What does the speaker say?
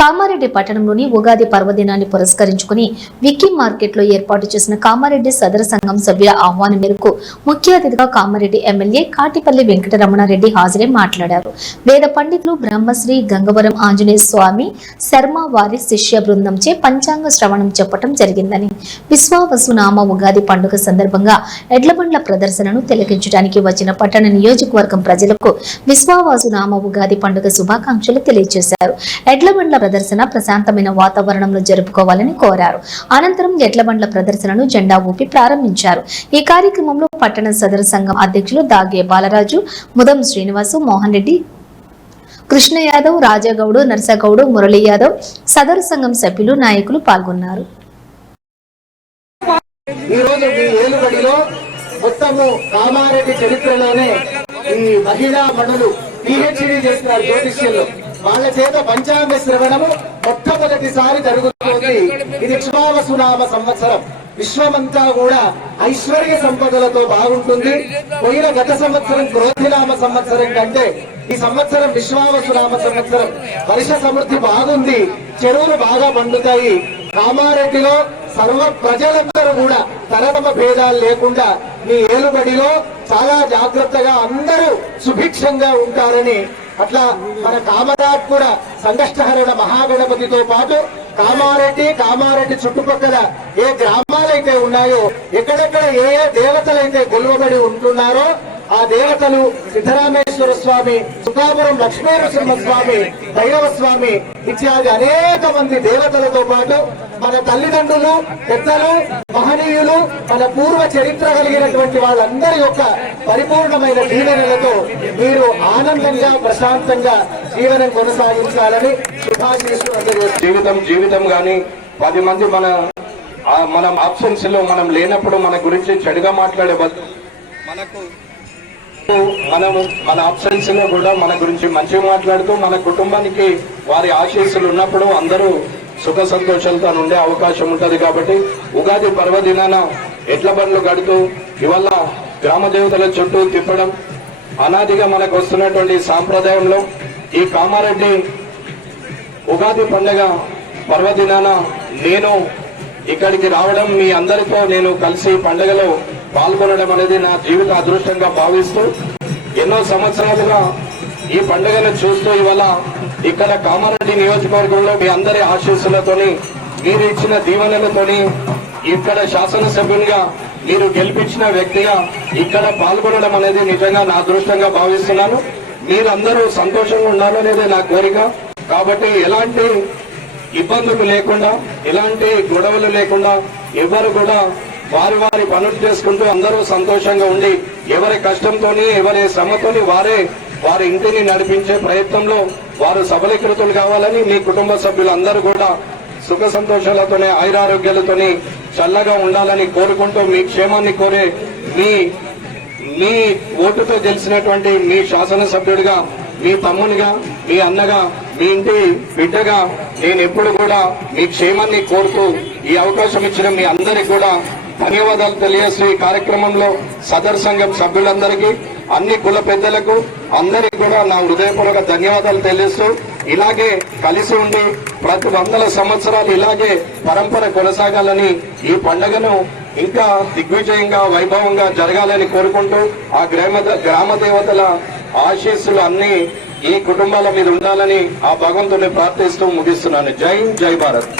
కామారెడ్డి పట్టణంలోని ఉగాది పర్వదినాన్ని పురస్కరించుకుని విక్కీ మార్కెట్లో ఏర్పాటు చేసిన కామారెడ్డి సదర సంఘం సభ్యుల ఆహ్వానం మేరకు ముఖ్య అతిథిగా కామారెడ్డి ఎమ్మెల్యే కాటిపల్లి వెంకటరమణారెడ్డి హాజరై మాట్లాడారు. వేద పండితులు బ్రహ్మశ్రీ గంగవరం ఆంజనేయ స్వామి శర్మ వారి శిష్య బృందంచే పంచాంగ శ్రవణం చెప్పడం జరిగిందని, విశ్వావసునామ ఉగాది పండుగ సందర్భంగా ఎడ్లబండ్ల ప్రదర్శనను తిలకించడానికి వచ్చిన పట్టణ నియోజకవర్గం ప్రజలకు విశ్వావసునామ ఉగాది పండుగ శుభాకాంక్షలు తెలియజేశారు. ఎడ్లబండ్ల ప్రదర్శన ప్రశాంతమైన వాతావరణంలో జరుపుకోవాలని కోరారు. అనంతరం ఎడ్లబండ్ల ప్రదర్శనను జెండా ఊపి ప్రారంభించారు. ఈ కార్యక్రమంలో పట్టణ సదర సంఘం అధ్యక్షులు దాగే బాలరాజు, ముదం శ్రీనివాసు, మోహన్ రెడ్డి, కృష్ణ యాదవ్, రాజాగౌడు, నర్సగౌడు, మురళీ యాదవ్, సదరు సంఘం సభ్యులు, నాయకులు పాల్గొన్నారు. కామారెడ్డి చరిత్రలోనే ఈ మహిళా మణులు పిహెచ్డి చేస్తున్నారు జ్యోతిష్యంలో. వాళ్ళ చేత పంచాంగ శ్రవణము మొట్టమొదటిసారి జరుగుతుంది. ఇది విశ్వావసునామ సంవత్సరం. విశ్వమంతా కూడా ఐశ్వర్య సంపదలతో బాగుంటుంది. పోయిన గత సంవత్సరం క్రోధినామ సంవత్సరం కంటే ఈ సంవత్సరం విశ్వావసునామ సంవత్సరం. వర్ష సమృద్ధి బాగుంది, చెరువులు బాగా పండుతాయి. కామారెడ్డిలో సర్వ ప్రజలందరూ కూడా తరతమ భేదాలు లేకుండా మీ ఏలుబడిలో చాలా జాగ్రత్తగా అందరూ సుభిక్షంగా ఉంటారని, అట్లా మన కామరాజ్ కూడా సంకష్టహరణ మహాగణపతితో పాటు కామారెడ్డి చుట్టుపక్కల ఏ గ్రామాలైతే ఉన్నాయో, ఎక్కడెక్కడ ఏ దేవతలైతే కొలువబడి ఉంటున్నారో ఆ దేవతలు సిద్ధరామేశ్వర స్వామి, సుఖాపురం లక్ష్మీనరసింహ స్వామి, భైరవ స్వామి ఇత్యాది అనేక మంది దేవతలతో పాటు మన తల్లిదండ్రులు, పెద్దలు, మహనీయులు, మన పూర్వ చరిత్ర కలిగినటువంటి వాళ్ళందరి యొక్క పరిపూర్ణమైన దీవెనలతో మీరు ఆనందంగా ప్రశాంతంగా జీవనం కొనసాగించాలని శుభాశీస్సులు. జీవితం గాని 10 మంది మనం ఆప్షన్స్ లో మనం లేనప్పుడు మన గురించి చెడుగా మాట్లాడే మన ఆప్షన్స్ లో కూడా మన గురించి మంచిగా మాట్లాడుతూ మన కుటుంబానికి వారి ఆశీస్సులు ఉన్నప్పుడు అందరూ సుఖ సంతోషాలతో ఉండే అవకాశం ఉంటది. కాబట్టి ఉగాది పర్వదినాన ఎడ్ల బండ్లు గడుతూ ఇవాళ గ్రామ దేవతల చుట్టూ తిప్పడం అనాదిగా మనకు వస్తున్నటువంటి సాంప్రదాయంలో ఈ కామారెడ్డి ఉగాది పండుగ పర్వదినాన నేను ఇక్కడికి రావడం, మీ అందరితో నేను కలిసి పండుగలో పాల్గొనడం అనేది నా జీవిత అదృష్టంగా భావిస్తూ ఎన్నో సంవత్సరాలుగా ఈ పండుగను చూస్తూ ఇవాళ ఇక్కడ కామారెడ్డి నియోజకవర్గంలో మీ అందరి ఆశీస్సులతోని, మీరు ఇచ్చిన దీవెనలతోని, ఇక్కడ శాసనసభ్యునిగా మీరు గెలిపించిన వ్యక్తిగా ఇక్కడ పాల్గొనడం అనేది నిజంగా నా అదృష్టంగా భావిస్తున్నాను. మీరందరూ సంతోషంగా ఉండాలనేది నా కోరిక. కాబట్టి ఎలాంటి ఇబ్బందులు లేకుండా, ఎలాంటి గొడవలు లేకుండా ఎవరు కూడా వారి పనులు చేసుకుంటూ అందరూ సంతోషంగా ఉండి ఎవరి కష్టంతోని, ఎవరి శ్రమతోని వారి ఇంటిని నడిపించే ప్రయత్నంలో వారు సబలీకృతులు కావాలని, మీ కుటుంబ సభ్యులందరూ కూడా సుఖ సంతోషాలతోనే ఆయురారోగ్యాలతోని చల్లగా ఉండాలని కోరుకుంటూ మీ క్షేమాన్ని కోరే మీ ఓటుతో గెలిచినటువంటి మీ శాసనసభ్యుడిగా, మీ తమ్మునిగా, మీ అన్నగా, మీ ఇంటి బిడ్డగా నేను ఎప్పుడు కూడా మీ క్షేమాన్ని కోరుతూ ఈ అవకాశం ఇచ్చిన మీ అందరికీ కూడా ధన్యవాదాలు తెలియజేస్తూ ఈ కార్యక్రమంలో సదర్ సంఘం సభ్యులందరికీ, అన్ని కుల పెద్దలకు అందరికీ కూడా నా హృదయపూర్వక ధన్యవాదాలు తెలియజేస్తూ ఇలాగే కలిసి ఉండి ప్రతి 100 సంవత్సరాలు ఇలాగే పరంపర కొనసాగాలని, ఈ పండుగను ఇంకా దిగ్విజయంగా వైభవంగా జరగాలని కోరుకుంటూ ఆ గ్రామ దేవతల ఆశీస్సులు అన్ని ఈ కుటుంబాల మీద ఉండాలని ఆ భగవంతుని ప్రార్థిస్తూ ముగిస్తున్నాను. జై భారత్.